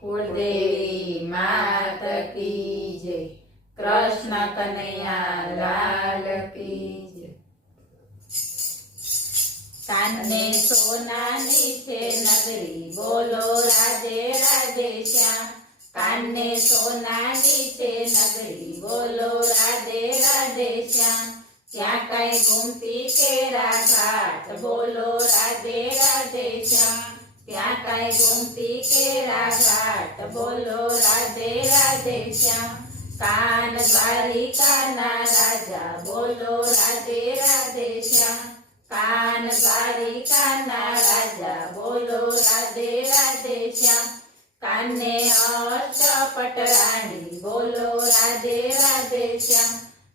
કુળદેવી માત કી જય, કૃષ્ણ કનૈયા લાલ કી જય. કાનને સોનાની છે નગરી, બોલો રાધે રાધે શ્યામ. કાનને સોનાની છે નગરી, બોલો રાધે રાધે શ્યામ. ત્યાં કઈ ગુમતી કેરા ઘાટ, બોલો રાધે રાધે શ્યામ. ત્યાં કઈ ગુમતી કેરા ઘાટ, બોલો રાધે રાધે શ્યામ. કાન દ્વારિકાના રાજા, બોલો રાધે રાધે શ્યામ. કાન દ્વારિકાના રાજા, બોલો રાધે રાધે શ્યામ. કાને અષ્ટપટ રાણી, બોલો રાધે રાધે શ્યામ.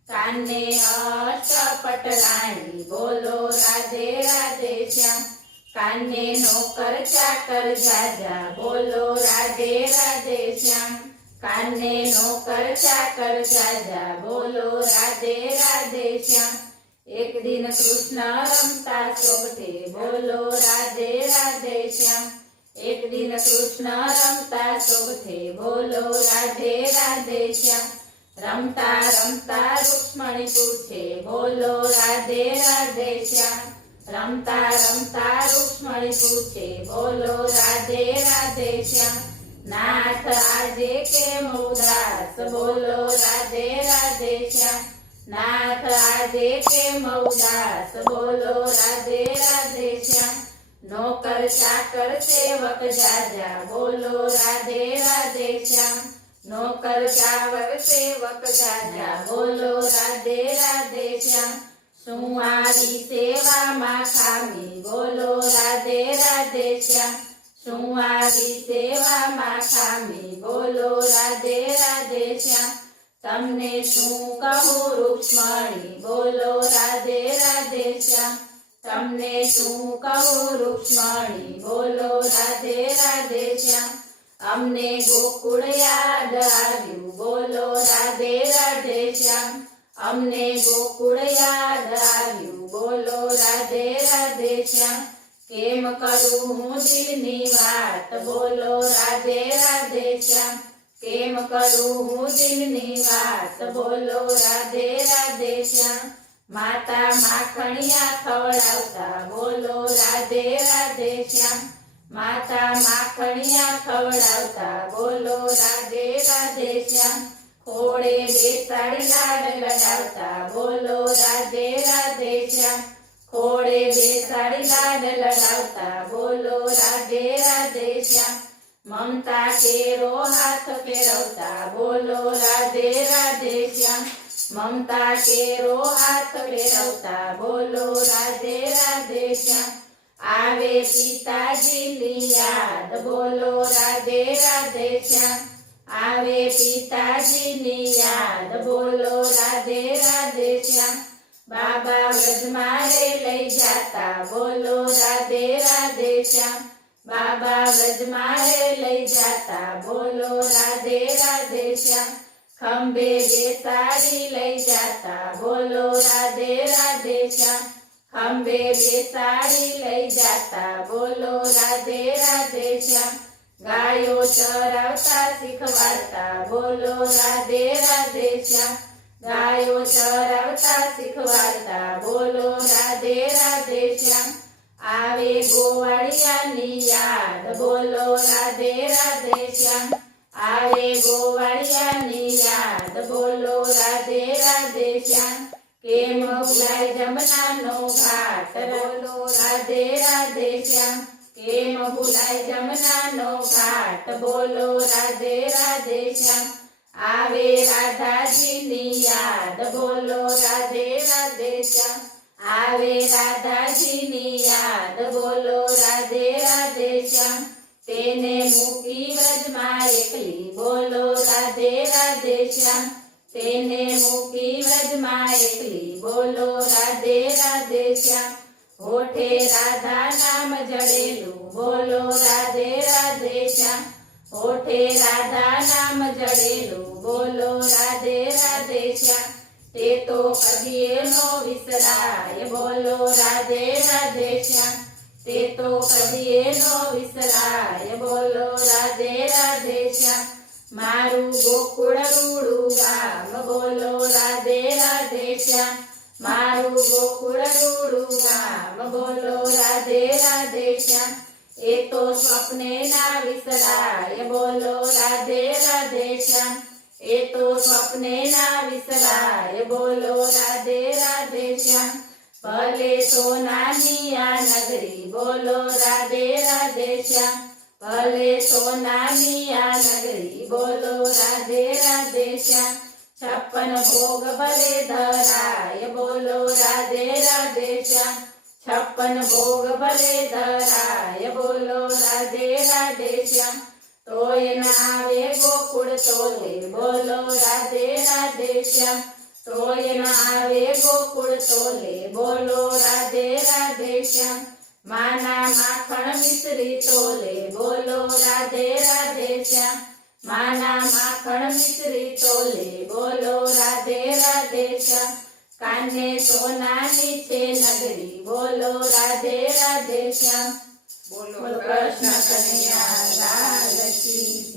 કાને અષ્ટપટ રાણી, બોલો રાધે રાધે શ્યામ. કાને નોકર ચાકર જાજા, બોલો રાધે રાધે શ્યામ. કાને નોકર ચાકર જાજા, બોલો રાધે રાધે શ્યામ. એક દિન કૃષ્ણ રમતા ચોગઠે, બોલો રાધે રાધે શ્યામ. એક દિન કૃષ્ણ રમતા ચોગઠે, બોલો રાધે રાધે શ્યામ. રમતા રમતા રૂક્ષ્મણી પૂછે, બોલો રાધે રાધે શ્યામ. રમતા રમતા રૂક્ષ્મણી પૂછે, બોલો રાધે રાધે શ્યામ. નાથ આજે કેમ ઉદાસ, બોલો રાધે રાધે શ્યામ. નાથ આજે કેમ ઉદાસ, બોલો રાધે રાધે શ્યામ. નોકર ચાકર સેવક જાજા, બોલો રાધે રાધે શ્યામ. નોકર ચાવર સેવક જાજા, બોલો રાધે રાધે શ્યામ. શું આવી સેવામાં ખામી, બોલો રાધે રાધે શ્યામ. શું આવી સેવામાં ખામી, બોલો રાધે રાધે શ્યામ. તમને શું કહું રૂક્ષ્મણી, બોલો રાધે રાધે શ્યામ. તમને શું કહું રૂક્ષ્મણી, બોલો રાધે રાધે શ્યામ. અમને ગોકુળ યાદ આવ્યું, બોલો રાધે રાધે શ્યામ. અમને ગોકુળ યાદ આવ્યું, બોલો રાધે રાધે શ્યામ. કેમ કરું હું દિલની વાત, બોલો રાધે રાધે શ્યામ. કેમ કરું હું દિલની વાત, બોલો રાધે રાધે શ્યામ. માતા માખણિયા ખવડાવતા, બોલો રાધે રાધે શ્યામ. માતા માખણિયા ખવડાવતા, બોલો રાધે રાધે શ્યામ. ખોળે બેસાડી લાડ લડાવતા, બોલો રાધે રાધે શ્યામ. ખોળે બેસાડી લાડ લડાવતા, બોલો રાધે રાધે શ્યામ. મમતા કેરો હાથ ફેરવતા, બોલો રાધે રાધે શ્યામ. મમતા કેરો હાથ ફેરવતા, બોલો રાધે રાધે શ્યામ. આવે પિતાજીની યાદ, બોલો રાધે રાધે શ્યામ. આવે પિતાજીની યાદ, બોલો રાધે રાધે શ્યામ. બાબા વ્રજમાં લઈ જાતા, બોલો રાધે રાધે શ્યામ. બાબા વ્રજમાં લઈ જાતા, બોલો રાધે રાધે શ્યામ. ખંભે બેસાડી લઈ જાતા, બોલો રાધે રાધે શ્યામ. ખંભે બેસાડી લઈ જાતા, બોલો રાધે રાધે શ્યામ. ગાયો ચરાવતા શીખવાડતા, બોલો રાધે રાધે શ્યામ. ગાયો ચરાવતા શીખવાડતા, બોલો રાધે રાધે શ્યામ. આવે ગોવાળિયાની યાદ, બોલો રાધે રાધે શ્યામ. આવે ગોવાળિયાની યાદ, બોલો રાધે રાધે શ્યામ. કેમ ભૂલાય જમનાનો ઘાટ, બોલો રાધે રાધે શ્યામ. કેમ ભૂલાય જમનાનો ઘાટ, બોલો રાધે રાધે શ્યામ. આવે રાધાજીની યાદ, બોલો રાધે રાધે શ્યામ. આવે રાધાજીની યાદ, બોલો રાધે રાધે શ્યામ. તેને મૂકી વ્રજમાં એકલી, બોલો રાધે રાધે શ્યામ. તેને મૂકી વ્રજમાં એકલી, બોલો રાધે રાધે શ્યામ. હોઠે રાધા નામ જડેલું, બોલો રાધે રાધે શ્યામ. હોઠે રાધા નામ જડેલું, બોલો રાધે રાધે શ્યામ. તે તો કદીએ નો વિસરાય, બોલો રાધે રાધે શ્યામ. તે તો કદીએ નો વિસરાય બોલો રાધે રાધે શ્યામ મારું ગોકુળ રૂડું ગામ બોલો રાધે રાધે શ્યામ મારું ગોકુળ રૂડું ગામ બોલો રાધે રાધે શ્યામ એ તો સ્વપ્ને ના વિસરાય બોલો રાધે રાધે શ્યામ એ તો સ્વપ્ને ના વિસરાય બોલો રાધે રાધે શ્યામ ભલે સોનાની આ નગરી બોલો રાધે રાધે શ્યામ ભલે સોનાની આ નગરી બોલો રાધે રાધે શ્યામ 56 ભોગ ભલે ધરાય બોલો રાધે રાધે શ્યામ 56 ભોગ ભલે ધરાય બોલો રાધે રાધે શ્યામ તોય ન આવે ગોકુળ તોલે બોલો રાધે રાધે શ્યામ તોય ન આવે ગોકુળ તોલે બોલો રાધે રાધે શ્યામ માના માખણ મિશ્રી તોલે બોલો રાધે રાધે શ્યામ માના માખણ મિશ્રી તોલે બોલો રાધે રાધે શ્યામ કાને સોનાની છે નગરી બોલો રાધે રાધે શ્યામ બોલો કૃષ્ણ કનૈયા લાલ કી